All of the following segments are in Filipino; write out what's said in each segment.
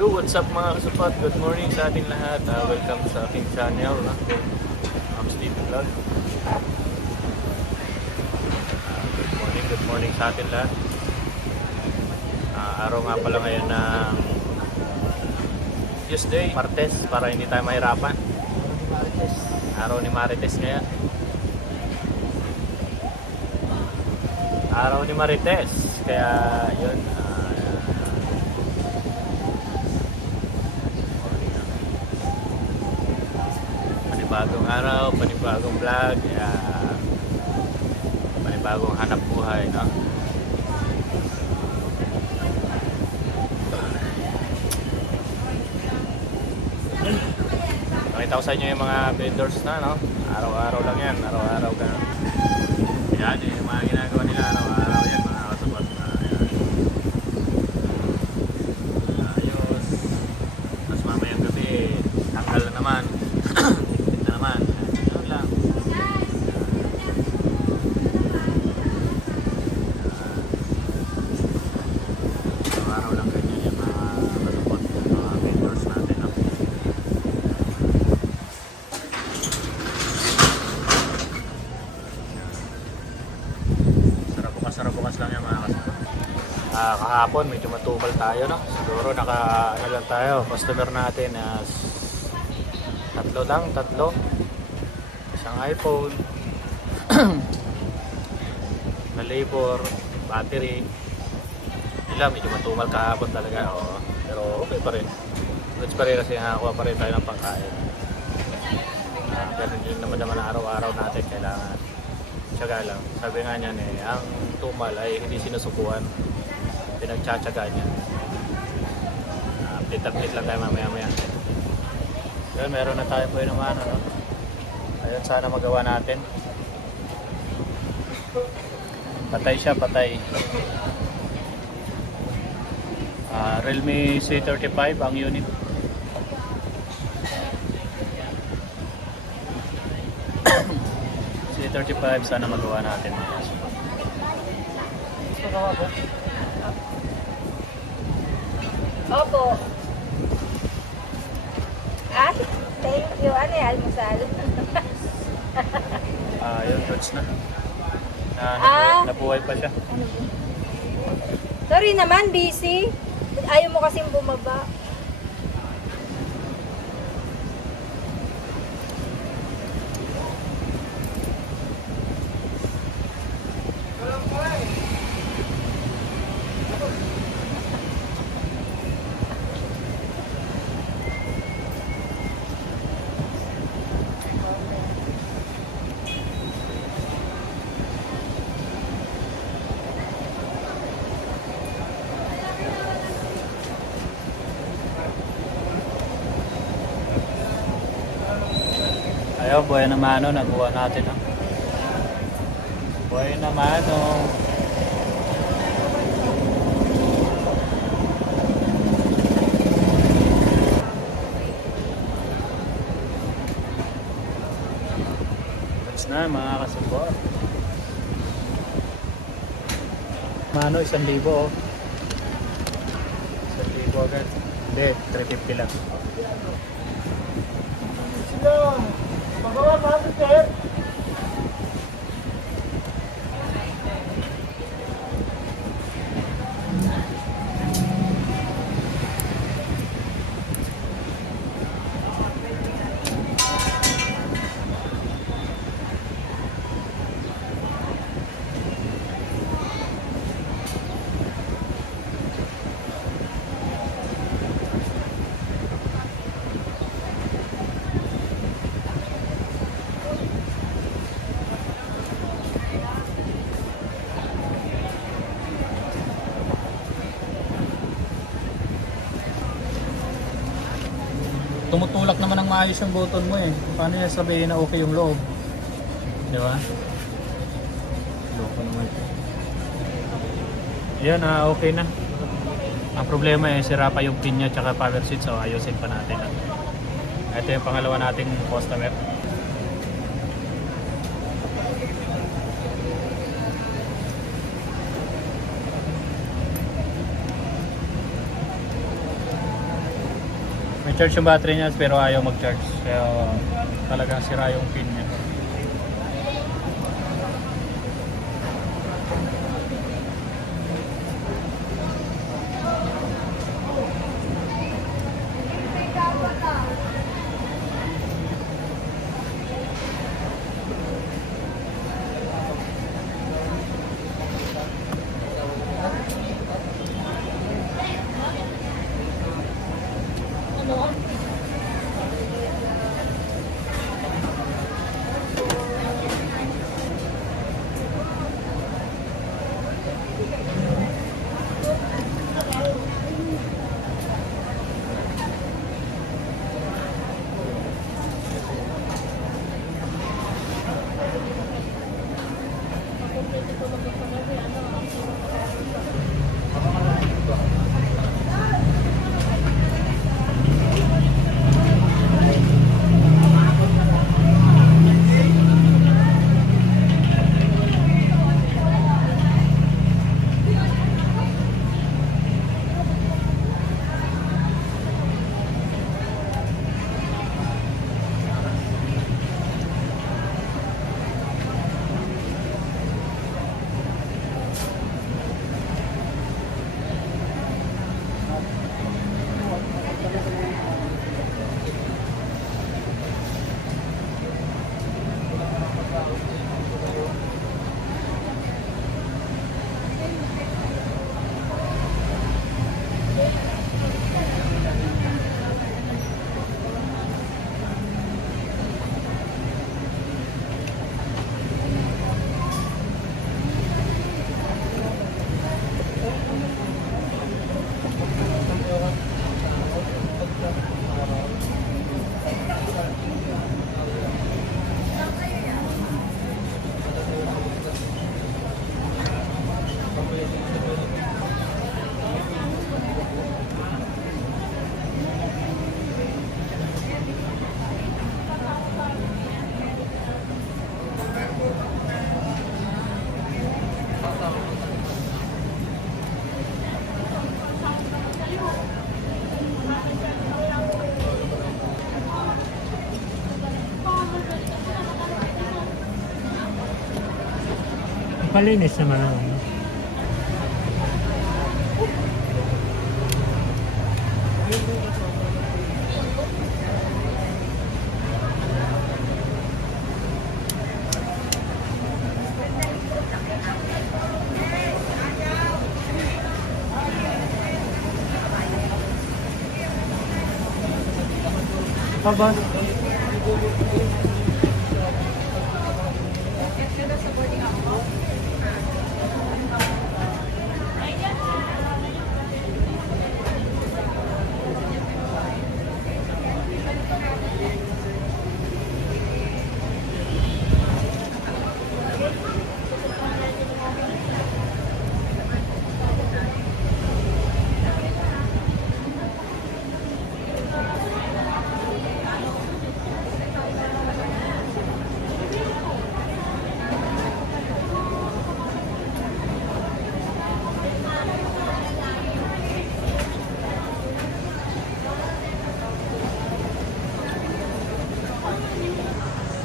Yo, what's up mga kasupat? Good morning sa ating lahat. Welcome sa aking channel, no? Max TV Vlog. Good morning sa ating lahat. Araw nga pala ngayon ng Tuesday, Martes, para hindi tayo mahirapan. Araw ni Marites ngayon. Araw ni Marites. Kaya yun, panibagong araw, panibagong vlog, panibagong hanap buhay, no? Nakita ko sa inyo yung mga vendors na, no? Araw-araw lang yan, araw-araw ka. Yan, yung mga ginagawa nila araw-araw yan, mga kasapat. Ayos. Tapos mamayang gabi, tanggal na naman. Ito naman. Yun lang. Araw-araw lang ganyan yung mga kasapat, mga vendors natin, no? Sarabukas lang yung mga kasapat. Kahapon medyo matumal tayo, no? Siguro ano lang tayo, customer natin tatlo. Isang iPhone, na labor, battery. Nila medyo matumal kahapon talaga, pero okay pa rin. Goods pa rin kasi nakakuha pa rin tayo ng pangkain. Ganun din naman araw-araw natin kailangan. Tiyaga lang. Sabi nga niyan ang tumal ay hindi sinusukuan. Pinagtsatsaga niya. Update lang tayo mamaya-maya. Yun, meron na tayo po yun naman, no? Ayun, sana magawa natin. Patay siya, patay. Realme C35 ang unit. C35, sana magawa natin. Magawa po? Opo. Thank you. Ano yung almusal? Yun, goods na. Nabuhay pa siya. Sorry naman, busy. Ayaw mo kasing bumaba. Ayaw, buhay na mano, nakuha natin, no? Buhay na mano. That's na, mga kasubot. Mano, 1,000, oh. 1,000 agad. Hindi, 350 lang. Sino? Magawa natin, sir. Tumutulak naman ng maayos yung button mo eh. Paano niya sabihin na okay yung loob? Di ba? Loko naman. Yan, okay na. Ang problema sira pa yung pin niya tsaka power switch, so ayusin pa natin. Ito yung pangalawa nating customer. May charge yung battery niya pero ayaw mag-charge. Kaya talagang sira yung pin niya. Palinis naman ang ano. Pabas.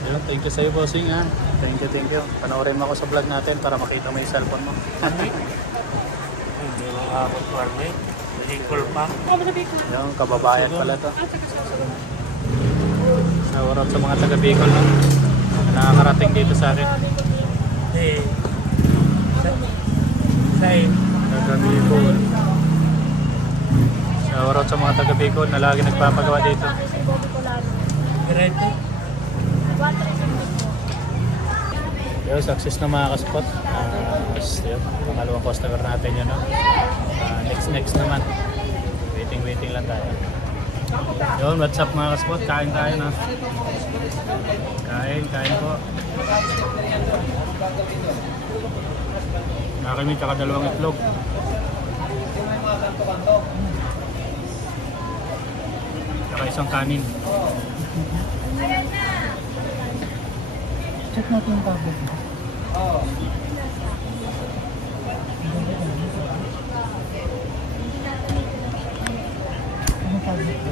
Ayun, thank you sa'yo, bossing ha. Thank you, thank you. Panoorin mo ako sa vlog natin para makita mo yung cellphone mo. Hindi makakapot farming. Nahingkol pa. Yung kababayan pala to. Shout out sa mga taga Bicol no? Na nakakarating dito sa akin. Eh. Sa'yo. Taga Bicol. Shout out sa mga taga Bicol na lagi nagpapagawa dito. Ready? Yo, success na mga kaspot. Yun, pangalawang customer natin yun. No? Next naman. Waiting lang tayo. Yun, what's up mga kaspot? Kain tayo na. Kain po. Nakakami tsaka dalawang itlog. Tsaka isang kanin. Check natin yung tablet mo. Ano tablet mo?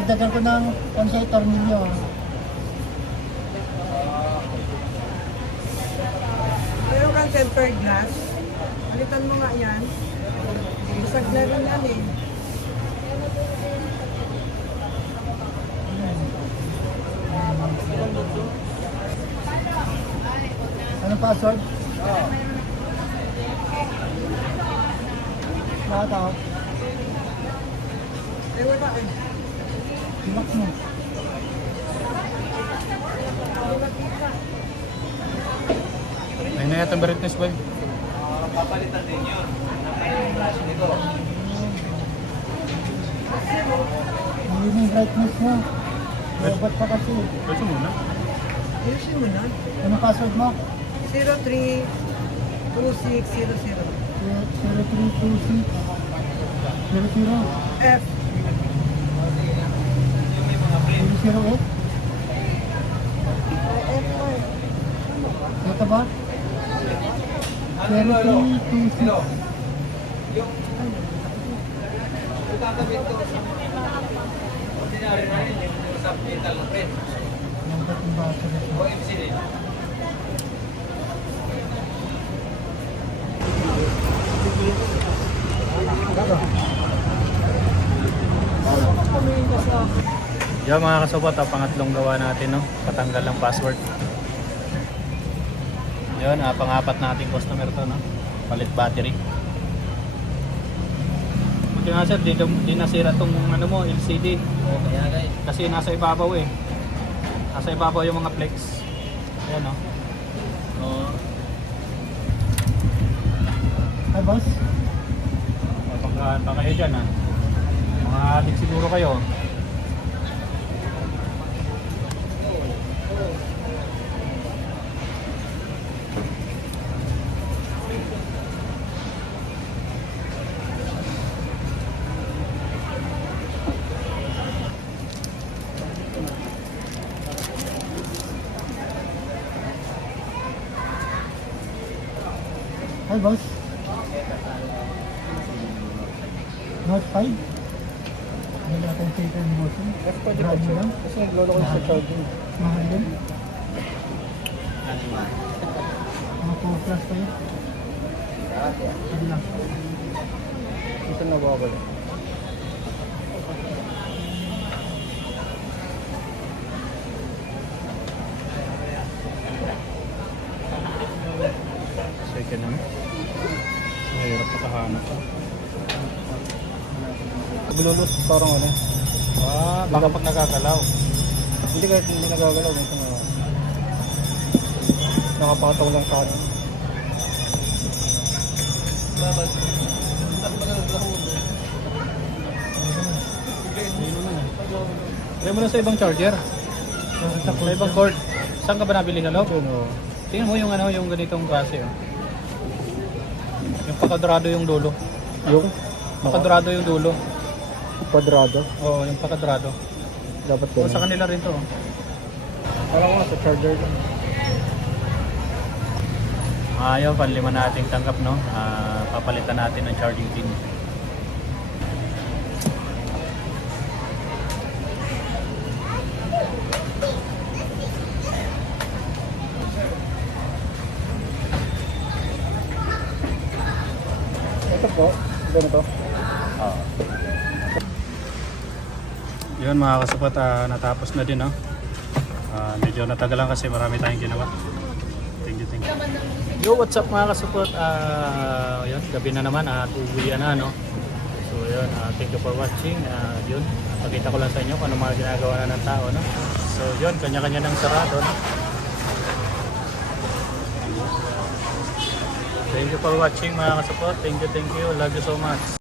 Dagdagan ko ng konsay tornilyo. Meron kang tempered glass. Palitan mo nga yan. Isag na rin yan eh. Anong password? Lahat ako. Eh wala eh. Lock mo. Ayun na yata ang brightness boy. Hindi na yung brightness mo. Robot pa kasi. Pwede muna. Ayusin mo na. Anong password mo? 032600. 0326 00 F. 008. F mo eh. Ito ba? 0326. Number ng battery. Yan mga kasupot, pangatlong gawa natin, no? Patanggal ng password. Yun, pang-apat nating customer to, no? Palit battery. Buti nga sir, di nasira tong ano mo, LCD. Kasi nasa ibabaw eh. Nasa ibabaw yung mga flex. Ayan, no? Hi boss. Pagkaan pa kayo dyan, ha? Mga adik siguro kayo. Hi boss. Note 5. Ano natin sa ito yung boss? Brand new lang. Kasi naglolo ko sa charging. Mahal din. Mga 4 plus tayo. Ano lang. Ito na bawal. Second hand. Mahirap makahanap pa. Bululos parang ano. Baka pag nagagalaw. Hindi kahit hindi nagagalaw. Ito na. Nakapataw lang sa akin. Try mo na sa ibang charger. Sa ibang cord. Saan ka ba nabili na loob? Tingnan mo yung ano, yung ganitong klase. Oh. Yung pakadrado yung dulo. Yung? Pakadrado yung dulo. Quadrado. Oo, yung pakadrado. Dapat Oh, sa kanila rin to. Oh. Parang nga sa charger lang. Ayaw, panlima nating tanggap, no? Papalitan natin ng charging pin. Ito po. Ganito. Yun mga kasupot, natapos na din, no? Medyo natagalan kasi marami tayong ginawa. Thank you. Yo, what's up mga kasupot? Yun, gabi na naman, uwian na, no? So yun, thank you for watching. Yun, pakita ko lang sa inyo kung ano mga ginagawa na ng tao, no? So yun, kanya-kanya ng sarado, no? Thank you for watching mga kasupot. Thank you. Love you so much.